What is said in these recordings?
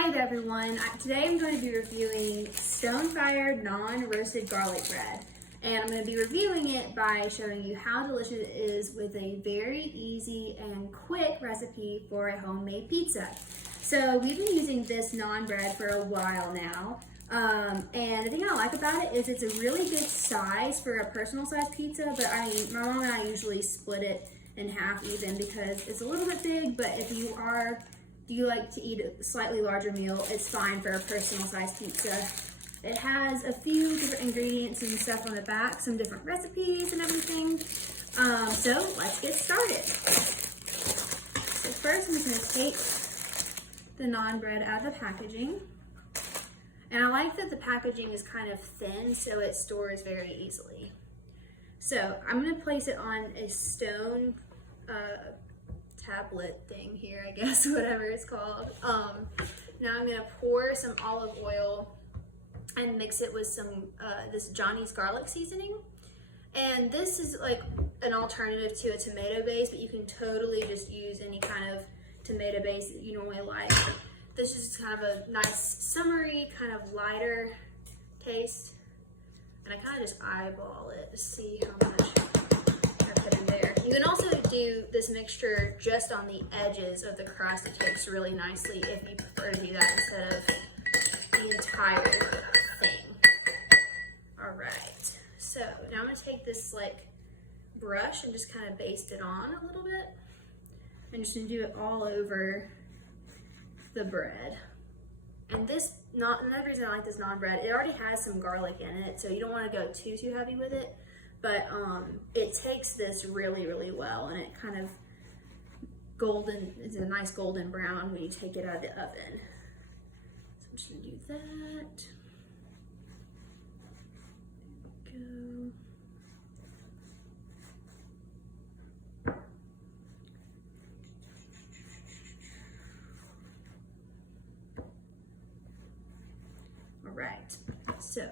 Hi there everyone. Today I'm going to be reviewing Stonefire Naan roasted garlic bread. And I'm going to be reviewing it by showing you how delicious it is with a very easy and quick recipe for a homemade pizza. So we've been using this naan bread for a while now. And the thing I like about it is it's a really good size for a personal size pizza, but my mom and I usually split it in half even because it's a little bit big, but if you like to eat a slightly larger meal, it's fine for a personal size pizza. It has a few different ingredients and stuff on the back, some different recipes and everything. So let's get started. So first I'm just gonna take the naan bread out of the packaging. And I like that the packaging is kind of thin so it stores very easily. So I'm gonna place it on a stone tablet thing here, I guess, whatever it's called. Now I'm gonna pour some olive oil and mix it with some this Johnny's garlic seasoning. And this is like an alternative to a tomato base, but you can totally just use any kind of tomato base that you normally like. This is kind of a nice summery, kind of lighter taste. And I kind of just eyeball it to see how much I put in there. You can also do this mixture just on the edges of the crust. It cooks really nicely if you prefer to do that instead of the entire thing. All right, so now I'm gonna take this like brush and just kind of baste it on a little bit. I'm just gonna do it all over the bread. And another reason I like this naan bread, it already has some garlic in it, so you don't want to go too heavy with it, but it takes this really well, and it kind of it's a nice golden brown when you take it out of the oven. So I'm just gonna do that. There we go. All right, so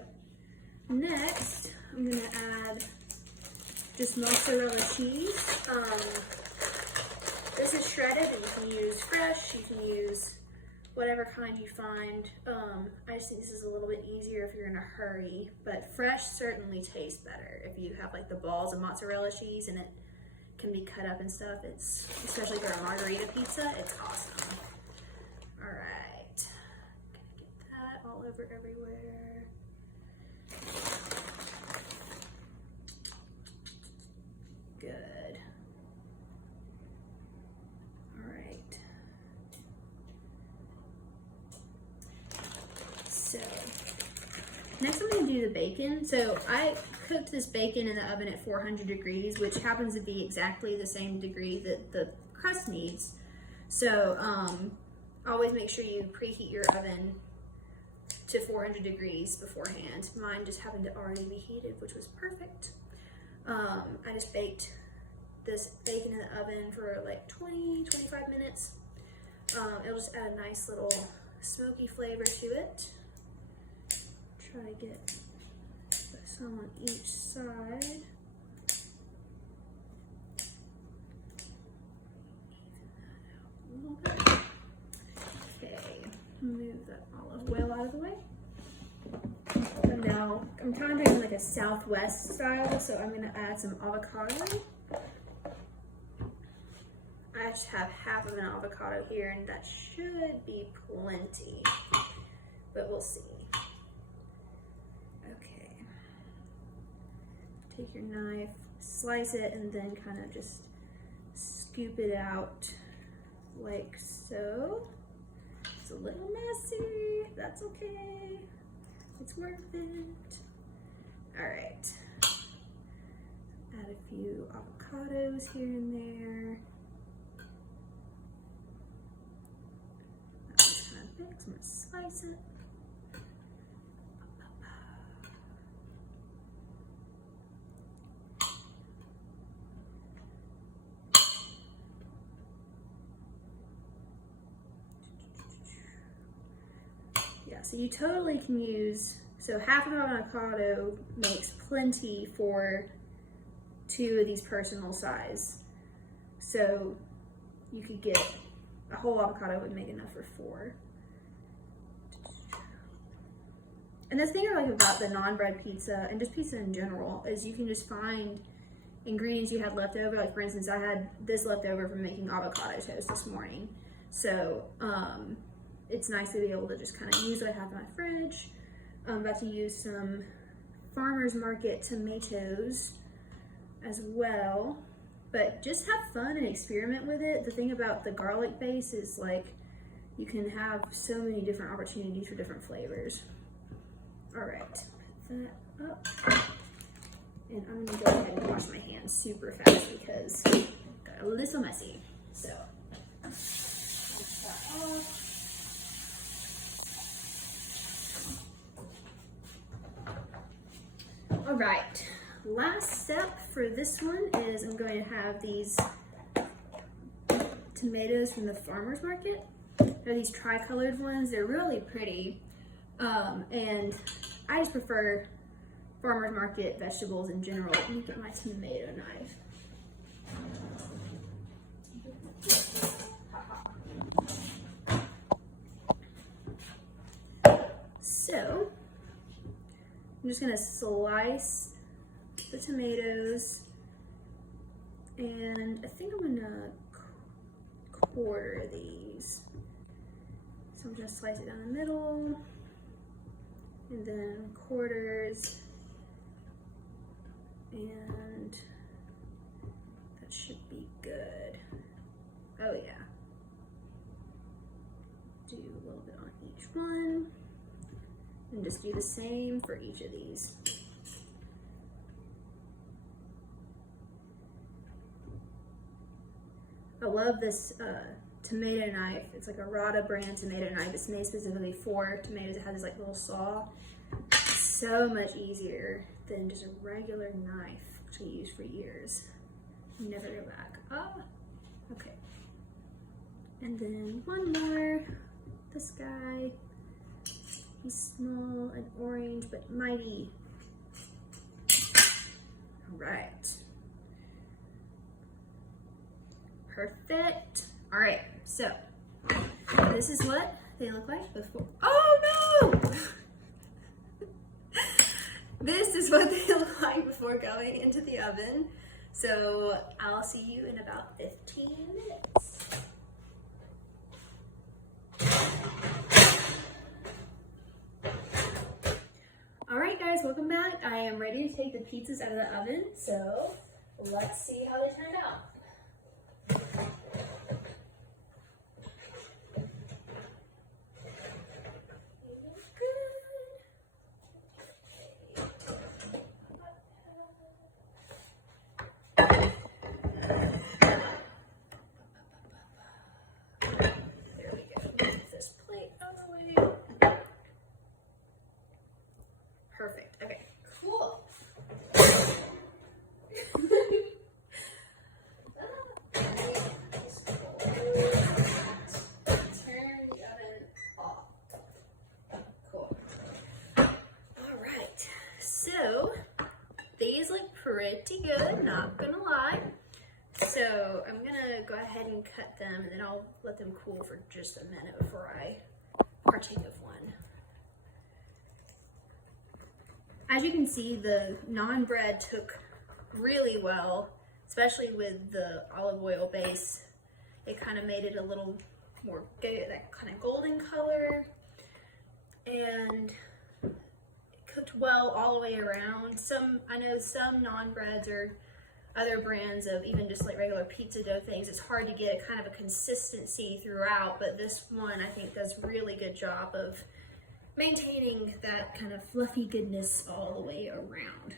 next I'm gonna add just mozzarella cheese. This is shredded, and you can use fresh, you can use whatever kind you find. I just think this is a little bit easier if you're in a hurry, but fresh certainly tastes better. If you have like the balls of mozzarella cheese and it can be cut up and stuff, especially for a margarita pizza, it's awesome. All right, gonna get that all over everywhere. Good. All right. So next I'm going to do the bacon. So I cooked this bacon in the oven at 400 degrees, which happens to be exactly the same degree that the crust needs. So always make sure you preheat your oven to 400 degrees beforehand. Mine just happened to already be heated, which was perfect. I just baked this bacon in the oven for like 20-25 minutes. It'll just add a nice little smoky flavor to it. Try to get some on each side. Even that out a little bit. Okay, move that olive oil out of the way. So now I'm kind of doing like a Southwest style, so I'm gonna add some avocado. I just have half of an avocado here, and that should be plenty, but we'll see. Okay, take your knife, slice it, and then kind of just scoop it out like so. It's a little messy, that's okay. It's worth it. All right. Add a few avocados here and there. That one's kind of big, so I'm gonna slice it. Yeah, so you totally can use, so half of an avocado makes plenty for 2 of these personal size. So you could get a whole avocado would make enough for 4. And the thing I like about the naan bread pizza and just pizza in general is you can just find ingredients you had left over. Like for instance, I had this left over from making avocado toast this morning. So it's nice to be able to just kind of use what I have in my fridge. I'm about to use some farmer's market tomatoes as well. But just have fun and experiment with it. The thing about the garlic base is like you can have so many different opportunities for different flavors. All right, put that up. And I'm gonna go ahead and wash my hands super fast because it got a little messy. So, wash that off. All right, last step for this one is I'm going to have these tomatoes from the farmer's market. They're these tri-colored ones. They're really pretty. And I just prefer farmer's market vegetables in general. Let me get my tomato knife. So, I'm just gonna slice the tomatoes, and I think I'm gonna quarter these. So I'm gonna slice it down the middle, and then quarters, and that should be good. Oh yeah. Do a little bit on each one, and just do the same for each of these. I love this tomato knife. It's like a Rada brand tomato knife. It's made specifically for tomatoes. It has this like little saw. So much easier than just a regular knife, which I used for years. Never go back. Oh, okay. And then one more. This guy. He's small and orange, but mighty. All right. Perfect. All right, so this is what they look like before. Oh no! This is what they look like before going into the oven. So I'll see you in about 15 minutes. All right, guys, welcome back. I am ready to take the pizzas out of the oven. So let's see how they turned out. Perfect. Okay, cool. Turn the oven off. Cool. All right. So these look pretty good, not gonna lie. So I'm gonna go ahead and cut them, and then I'll let them cool for just a minute before I partake of one. As you can see, the naan bread took really well, especially with the olive oil base. It kind of made it a little more, that kind of golden color, and it cooked well all the way around. I know some naan breads or other brands of even just like regular pizza dough things, it's hard to get a kind of a consistency throughout, but this one I think does a really good job of maintaining that kind of fluffy goodness all the way around.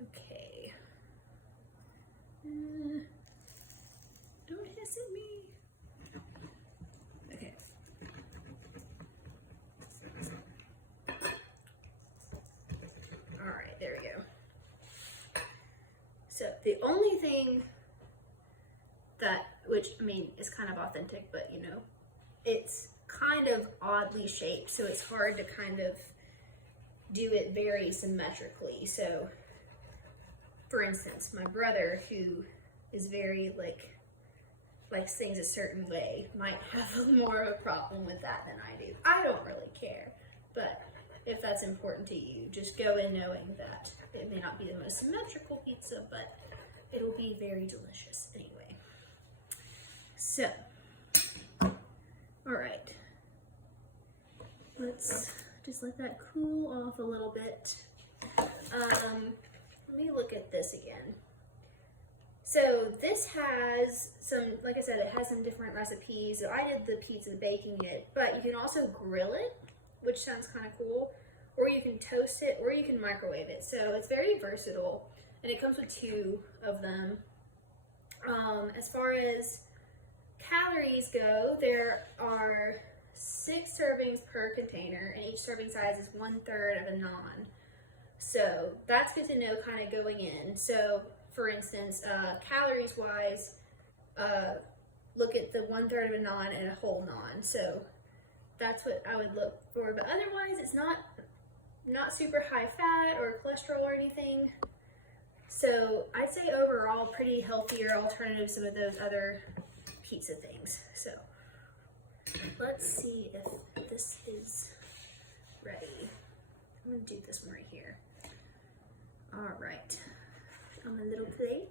Okay. Don't hiss at me. Okay. All right, there we go. So the only thing that, which I mean is kind of authentic, but you know, it's kind of oddly shaped, so it's hard to kind of do it very symmetrically. So for instance, my brother, who is very likes things a certain way, might have more of a problem with that than I do. I don't really care, but if that's important to you. Just go in knowing that it may not be the most symmetrical pizza, but it'll be very delicious anyway. So, all right. Let's just let that cool off a little bit. Let me look at this again. So this has some, like I said, it has some different recipes. So I did the pizza baking it, but you can also grill it, which sounds kind of cool, or you can toast it, or you can microwave it. So it's very versatile, and it comes with 2 of them. As far as calories go, there are 6 servings per container, and each serving size is 1/3 of a naan. So that's good to know kind of going in. So for instance, calories wise, look at the 1/3 of a naan and a whole naan. So that's what I would look for. But otherwise, it's not super high fat or cholesterol or anything. So I'd say overall pretty healthier alternative to some of those other pizza things. So let's see if this is ready. I'm gonna do this one right here. All right, on my little plate.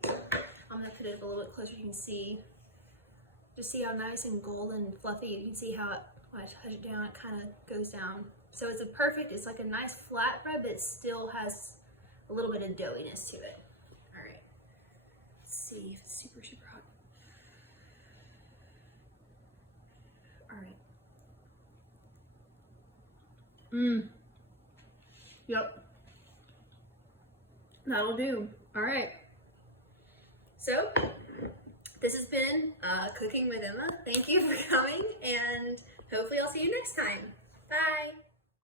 I'm gonna put it a little bit closer. You can see, just see how nice and golden and fluffy. You can see how when I touch it down, it kind of goes down. So it's it's like a nice flat bread, but it still has a little bit of doughiness to it. All right, let's see if it's super, super hot. All right. Yep. That'll do. All right. So this has been Cooking with Emma. Thank you for coming, and hopefully I'll see you next time.